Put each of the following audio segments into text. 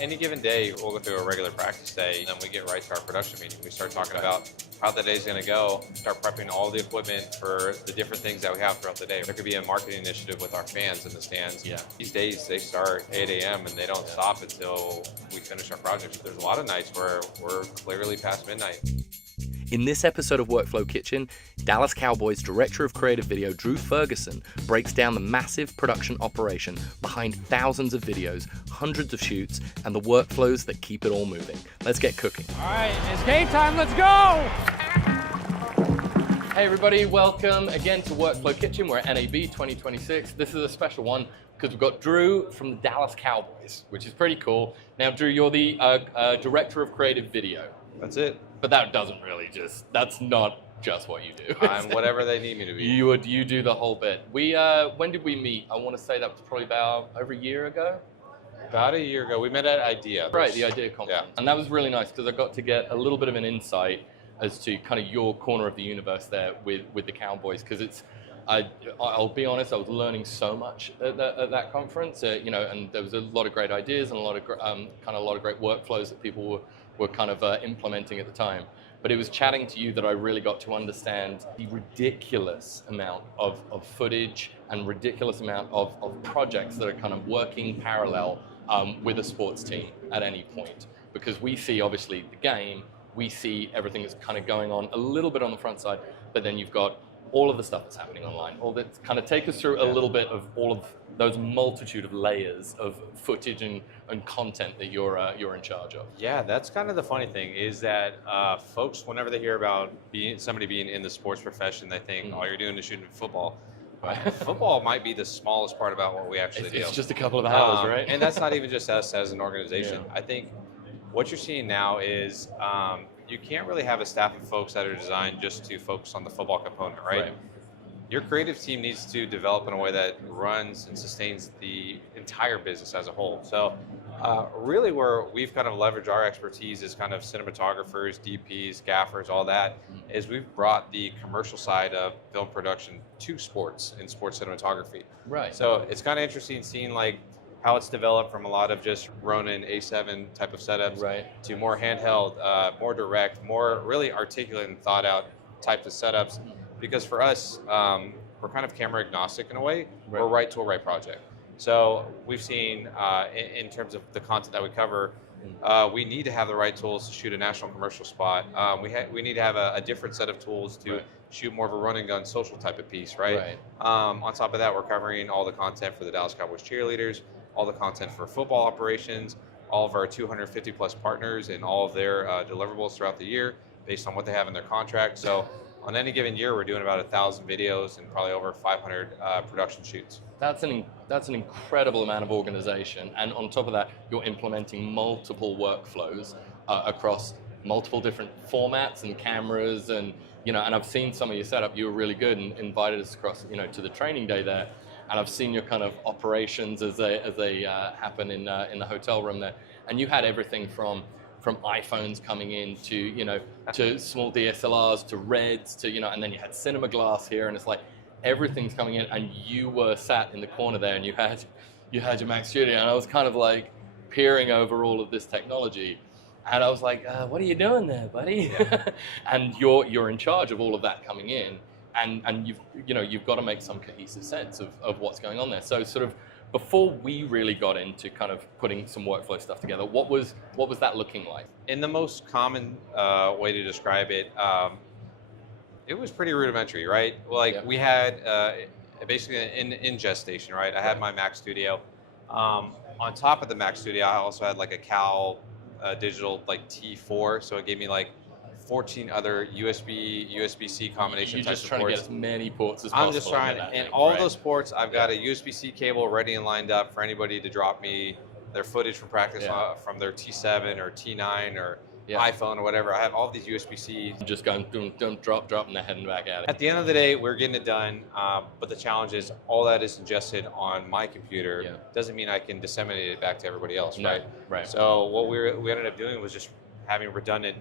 Any given day, we'll go through a regular practice day, and then we get right to our production meeting. We start talking about how the day's going to go, start prepping all the equipment for the different things that we have throughout the day. There could be a marketing initiative with our fans in the stands. Yeah. These days, they start 8 a.m. and they don't stop until we finish our projects. There's a lot of nights where we're clearly past midnight. In this episode of Workflow Kitchen, Dallas Cowboys Director of Creative Video Drew Ferguson breaks down the massive production operation behind thousands of videos, hundreds of shoots, and the workflows that keep it all moving. Let's get cooking. All right, it's game time, let's go! Hey everybody, welcome again to Workflow Kitchen. We're at NAB 2026. This is a special one because we've got Drew from the Dallas Cowboys, which is pretty cool. Now Drew, you're the Director of Creative Video. That's it. But that doesn't really that's not just what you do. I'm whatever they need me to be. You do the whole bit. When did we meet? I want to say that was probably about over a year ago. About a year ago, we met at IDEA. Right, the IDEA conference. Yeah. And that was really nice because I got to get a little bit of an insight as to kind of your corner of the universe there with the Cowboys, because I'll be honest, I was learning so much at that conference, and there was a lot of great ideas and a lot of great workflows that people were kind of implementing at the time. But it was chatting to you that I really got to understand the ridiculous amount of footage and ridiculous amount of projects that are kind of working parallel with a sports team at any point. Because we see, obviously, the game, we see everything that's kind of going on a little bit on the front side, but then you've got all of the stuff that's happening online. All that kind of take us through a little bit of all of those multitude of layers of footage and content that you're in charge of. Yeah, that's kind of the funny thing is that folks, whenever they hear about somebody being in the sports profession, they think all you're doing is shooting football. Football might be the smallest part about what we actually do. It's just a couple of hours, right? And that's not even just us as an organization. Yeah. I think what you're seeing now is you can't really have a staff of folks that are designed just to focus on the football component, right? Your creative team needs to develop in a way that runs and sustains the entire business as a whole. So really where we've kind of leveraged our expertise as kind of cinematographers, DPs, gaffers, all that, is we've brought the commercial side of film production to sports and sports cinematography. Right. So it's kind of interesting seeing like how it's developed from a lot of just Ronin A7 type of setups to more handheld, more direct, more really articulate and thought out types of setups. Because for us, we're kind of camera agnostic in a way. We're right tool, right project. So we've seen in terms of the content that we cover, we need to have the right tools to shoot a national commercial spot. We need to have a different set of tools to shoot more of a run and gun social type of piece, right? On top of that, we're covering all the content for the Dallas Cowboys cheerleaders, all the content for football operations, all of our 250 plus partners and all of their deliverables throughout the year based on what they have in their contract. So on any given year, we're doing about 1,000 videos and probably over 500 production shoots. That's an incredible amount of organization, and on top of that, you're implementing multiple workflows across multiple different formats and cameras, and and I've seen some of your setup. You were really good and invited us across, to the training day there, and I've seen your kind of operations as they happen in the hotel room there, and you had everything from iPhones coming in to to small DSLRs to Reds to and then you had cinema glass here, and it's like everything's coming in, and you were sat in the corner there, and you had your Mac Studio, and I was kind of like peering over all of this technology, and I was like, what are you doing there, buddy? And you're in charge of all of that coming in, and you've got to make some cohesive sense of what's going on there. So sort of before we really got into kind of putting some workflow stuff together, what was that looking like? In the most common way to describe it, it was pretty rudimentary, right? We had basically an ingest station, right? I had my Mac Studio. On top of the Mac Studio, I also had like a Cal digital like T4, so it gave me like 14 other USB-C combination You're types just of trying ports. to get as many ports as possible. I'm just trying, and all of those ports, I've got a USB-C cable ready and lined up for anybody to drop me their footage from practice from their T7 or T9 or iPhone or whatever. I have all these USB-C. Just going, don't drop, and they're heading back at it. At the end of the day, we're getting it done, but the challenge is all that is ingested on my computer doesn't mean I can disseminate it back to everybody else, right? Right. So what we ended up doing was just having redundant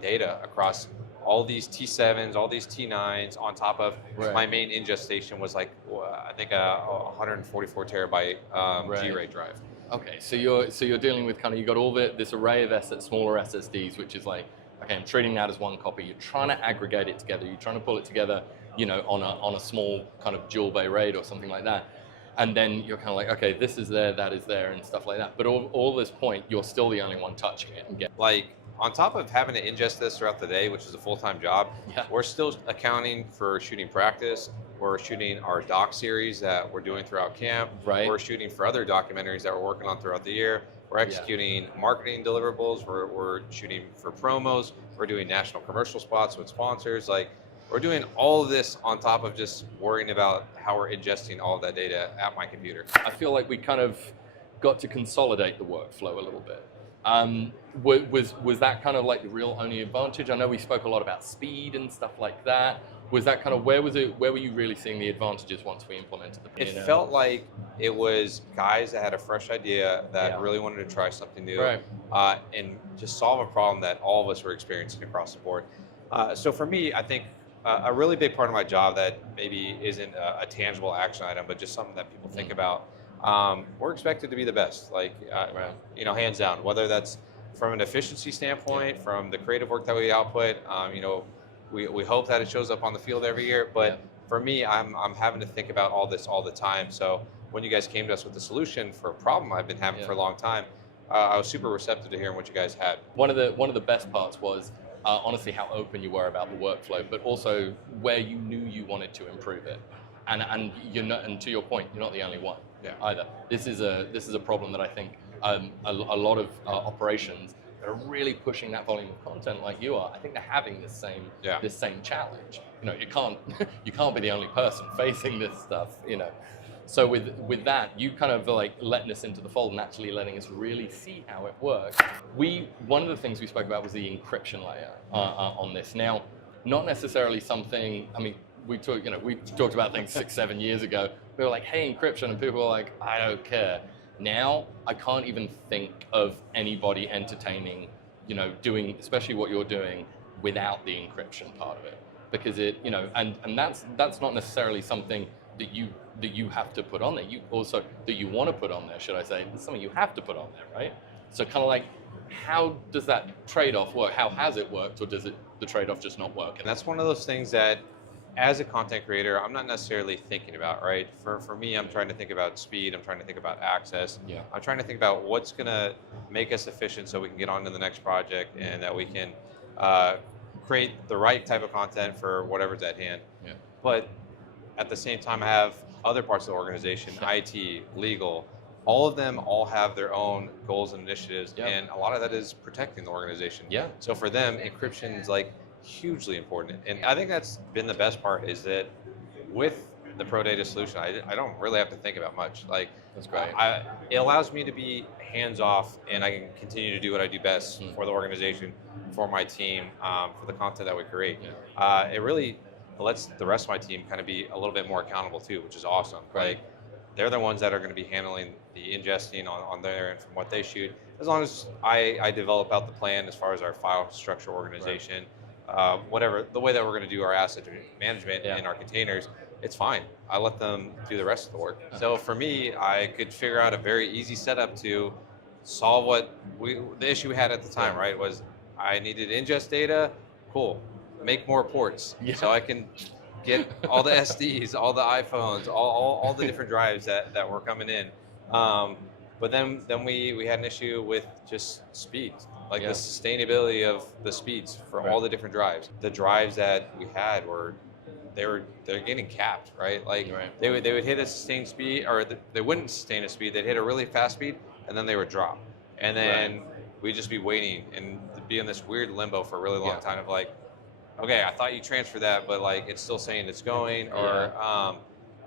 data across all these T7s, all these T9s, on top of my main ingest station was like, I think a 144 terabyte G-RAID drive. Okay, so you're dealing with kind of, you got all this array of smaller SSDs, which is like, okay, I'm treating that as one copy. You're trying to aggregate it together. You're trying to pull it together, on a small kind of dual bay RAID or something like that. And then you're kind of like, okay, this is there, that is there, and stuff like that. But all this point, you're still the only one touching it and getting. Like, on top of having to ingest this throughout the day, which is a full-time job, we're still accounting for shooting practice. We're shooting our doc series that we're doing throughout camp. Right. We're shooting for other documentaries that we're working on throughout the year. We're executing marketing deliverables. We're shooting for promos. We're doing national commercial spots with sponsors. Like, we're doing all of this on top of just worrying about how we're ingesting all of that data at my computer. I feel like we kind of got to consolidate the workflow a little bit. Was that kind of like the real only advantage? I know we spoke a lot about speed and stuff like that. Was that kind of, where were you really seeing the advantages once we implemented the P&L? It felt like it was guys that had a fresh idea that really wanted to try something new, and just solve a problem that all of us were experiencing across the board. So for me, I think a really big part of my job that maybe isn't a tangible action item, but just something that people think about, we're expected to be the best, like, hands down, whether that's from an efficiency standpoint, from the creative work that we output, we hope that it shows up on the field every year, but for me, I'm having to think about all this all the time. So when you guys came to us with the solution for a problem I've been having for a long time, I was super receptive to hearing what you guys had. One of the best parts was honestly how open you were about the workflow, but also where you knew you wanted to improve it. And you're not, and to your point, you're not the only one either. This is a problem that I think a lot of operations that are really pushing that volume of content like you are, I think they're having this same challenge. You can't be the only person facing this stuff. So with that, you kind of like letting us into the fold and actually letting us really see how it works. One of the things we spoke about was the encryption layer on this. Now, not necessarily something. I mean, we talked about things 6-7 years ago. We were like, hey, encryption, and people were like, I don't care. Now, I can't even think of anybody entertaining, doing, especially what you're doing, without the encryption part of it, because and that's not necessarily something that you have to put on there. You also that you want to put on there, should I say? It's something you have to put on there, right? So kind of like, how does that trade-off work? How has it worked, or does the trade-off just not work? And that's one of those things that, as a content creator, I'm not necessarily thinking about, right? For me, I'm trying to think about speed. I'm trying to think about access. I'm trying to think about what's going to make us efficient so we can get on to the next project and that we can create the right type of content for whatever's at hand. But at the same time, I have other parts of the organization, IT, legal, all of them all have their own goals and initiatives, and a lot of that is protecting the organization. So for them, encryption is like hugely important. And I think that's been the best part, is that with the Pro Data solution, I don't really have to think about much. Like, that's great. It allows me to be hands off, and I can continue to do what I do best for the organization, for my team, for the content that we create. It really lets the rest of my team kind of be a little bit more accountable too, which is awesome. Like, they're the ones that are going to be handling the ingesting on their end from what they shoot. As long as I develop out the plan as far as our file structure organization, whatever, the way that we're going to do our asset management in our containers, it's fine. I let them do the rest of the work. So for me, I could figure out a very easy setup to solve the issue we had at the time, right? Was I needed ingest data, cool. Make more ports so I can get all the SDs, all the iPhones, all the different drives that were coming in. But then we had an issue with just speed. Like the sustainability of the speeds for all the different drives. The drives that we had they're getting capped, right? Like they would hit a sustained speed, or they wouldn't sustain a speed. They'd hit a really fast speed, and then they would drop. And then we'd just be waiting and be in this weird limbo for a really long time of like, okay, I thought you transferred that, but like it's still saying it's going, or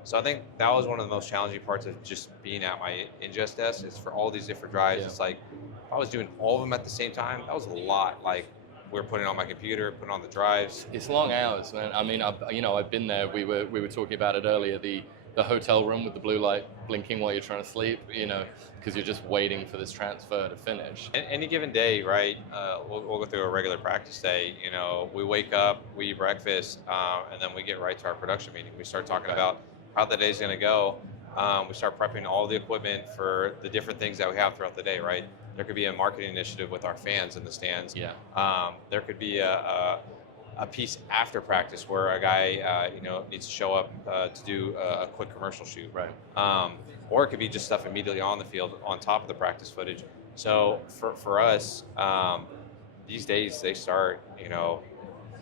so I think that was one of the most challenging parts of just being at my ingest desk, is for all these different drives. It's like, if I was doing all of them at the same time, that was a lot. Like, we were putting on my computer, putting on the drives. It's long hours, man. I mean, I've been there. We were talking about it earlier. The hotel room with the blue light blinking while you're trying to sleep. Because you're just waiting for this transfer to finish. Any given day, right? We'll go through a regular practice day. We wake up, we eat breakfast, and then we get right to our production meeting. We start talking about how the day's going to go. we start prepping all the equipment for the different things that we have throughout the day, right? There could be a marketing initiative with our fans in the stands. Yeah. There could be a piece after practice where a guy, needs to show up to do a quick commercial shoot. Right. Or it could be just stuff immediately on the field on top of the practice footage. So for us, these days they start,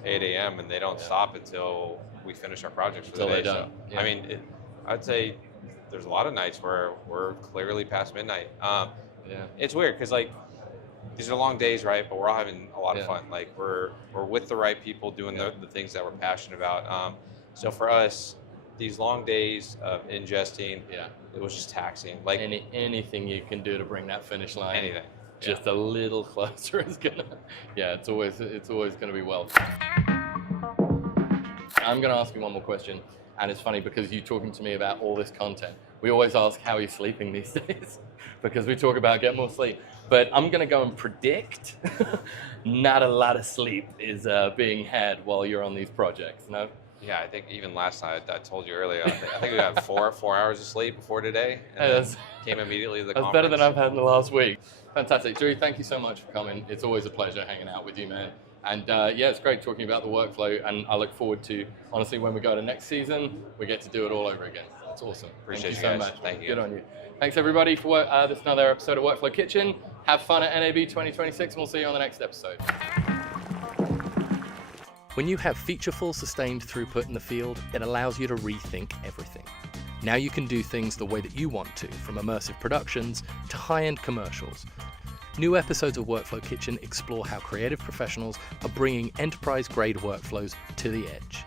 8 a.m. and they don't stop until we finish our projects for the day. They're done. So, yeah. I'd say there's a lot of nights where we're clearly past midnight. It's weird because these are long days, right? But we're all having a lot of fun. Like we're with the right people doing the things that we're passionate about. So for us, these long days of ingesting, it was just taxing. Like anything you can do to bring that finish line anything. Just a little closer is gonna. It's always gonna be well. I'm gonna ask you one more question, and it's funny because you talking to me about all this content. We always ask how are you sleeping these days, because we talk about get more sleep. But I'm gonna go and predict not a lot of sleep is being had while you're on these projects. No. Yeah, I think even last night, I told you earlier, I think we got four hours of sleep before today, and then came immediately to the conference. That's better than I've had in the last week. Fantastic. Drew, thank you so much for coming. It's always a pleasure hanging out with you, man. And it's great talking about the workflow, and I look forward to, honestly, when we go to next season, we get to do it all over again. That's awesome. Appreciate Thank you so guys. much. Thank you. Good on you. Thanks, everybody, for this is another episode of Workflow Kitchen. Have fun at NAB 2026, and we'll see you on the next episode. When you have featureful, sustained throughput in the field, it allows you to rethink everything. Now you can do things the way that you want to, from immersive productions to high-end commercials. New episodes of Workflow Kitchen explore how creative professionals are bringing enterprise-grade workflows to the edge.